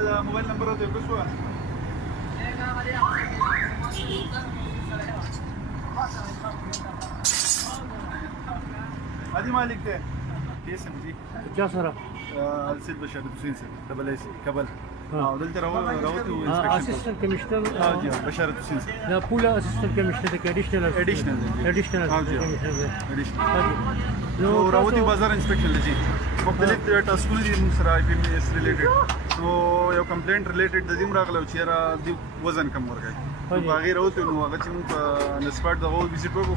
موبایل نمبر دې کو شو عادي مالك ده اسم دي جاسره سيد بشار حسين سيد دبل اس قبل دلته راوتي اسيستنت کمشنر جی بشار حسين سيد لا پولا اسيستنت کمشنر کې اډیشنل نو راوتي بازار انسپیکشن لجی مختلف ټاسکونه دي موږ سره آی پی ام ایس ریلیټډ نو یو کمپلینټ ریلیټډ د دې راغلو چې را دی وزن کم ورغی نو هغه راوته نو هغه چې موږ په سپاټ دغه وزټ وکړو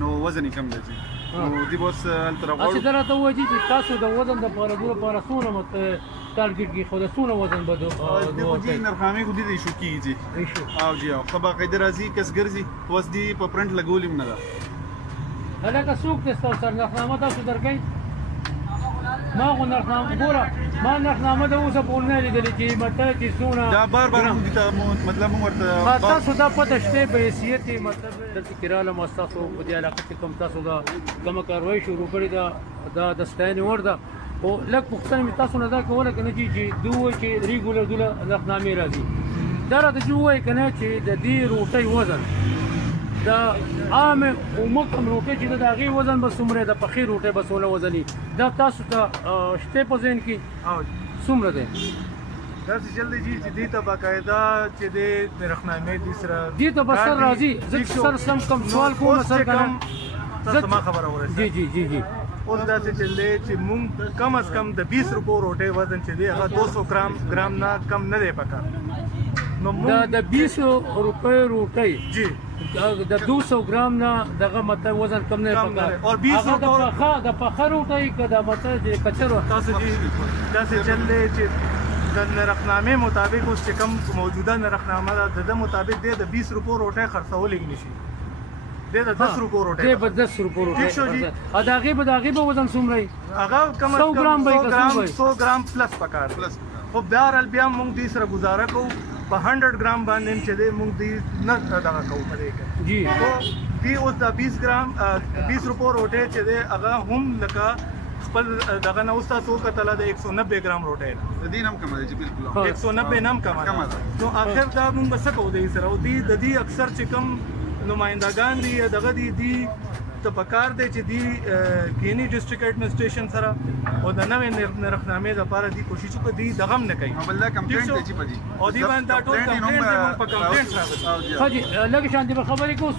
نو وزن کم دی نو دی بوس التر غوړ اسی طرح ته وایي چې تاسو د وزن د پاره څونه مت ټارګټ کې خو د څونه وزن بده نو دي نرخامي خو دې شو کیږي او جی او خبر قید راځي کس ګرځي وس دی په پرنٹ لګولم نه دا هلکه څوک تاسو سره نرخنامه تاسو درکې ما غو نرخنامه ګوره ما نرخنامه د اوسه په نه لیدل چې مته چې څونه دا بار دي ته مطلب ورته تاسو دا پته شته به حیثیت مطلب د کراله مستاسو په دې علاقه کې کوم تاسو دا کوم کاروي شروع کړی دا د ستاینې ورده او لکه پښتنه می تاسو نه دا کوله کنه چې دوه چې ریګولر دوله نرخنامه راځي دا راته جوړوي کنه چې د دې روټي وزن دا عام عموم روټي چې د هغه وزن به څومره د پخې روټي به څومره وزني دا تاسو ته شته په ذهن کې څومره ده دا چې جلدی جی چې دې ته باقاعده چې دې نرخنامه دې سره دې ته بسر راځي زه سر سم کم سوال کوم سر کنه تاسو ما خبره ورسې جی اوس دا چې چلې چې مونږ کم از کم د 20 روپو روټي وزن چې دی هغه 200 ګرام نه کم نه دی پکار نو د 20 روپے روټي جی د 200 ګرام نه دغه مته وزن کم نه پکار او 20 روپو د فخر روټي کده مته چې کچرو تاسو جی دا چې چلې چې د نرخنامه مطابق اوس چې کم موجوده نرخنامه ده د مطابق د 20 روپو روټي خرڅولې نشي د 10 روپو روټي د 10 روپو روټي اداغه به وزن څومره هغه کم 100 ګرام 100 ګرام پلس پکار خو بیا موږ دې سره گزاره کوو په 100 ګرام باندې چې دې موږ دې نه دغه کوو پرې جی او دې اوس د 20 ګرام 20 روپو روټي چې دې هغه هم لکه خپل دغه نه اوس تاسو کتل د 190 ګرام روټي د دې نام کم دی بالکل 190 نام کم نو اخر دا موږ بس کوو دې سره او دې د دې اکثر چې کم نمائندگان دي دغه دي ته پکار دی چې دی کینی ډیسټریکټ ایڈمنسټریشن سره او د نوې نرخنامې لپاره دی کوشش وکړي دی دغم نه کوي بل کمپلینټ دی چې پدی او دی باندې ټول کمپلینټ په کمپلینټ راغلی حاجی لږ شان دی خبرې کو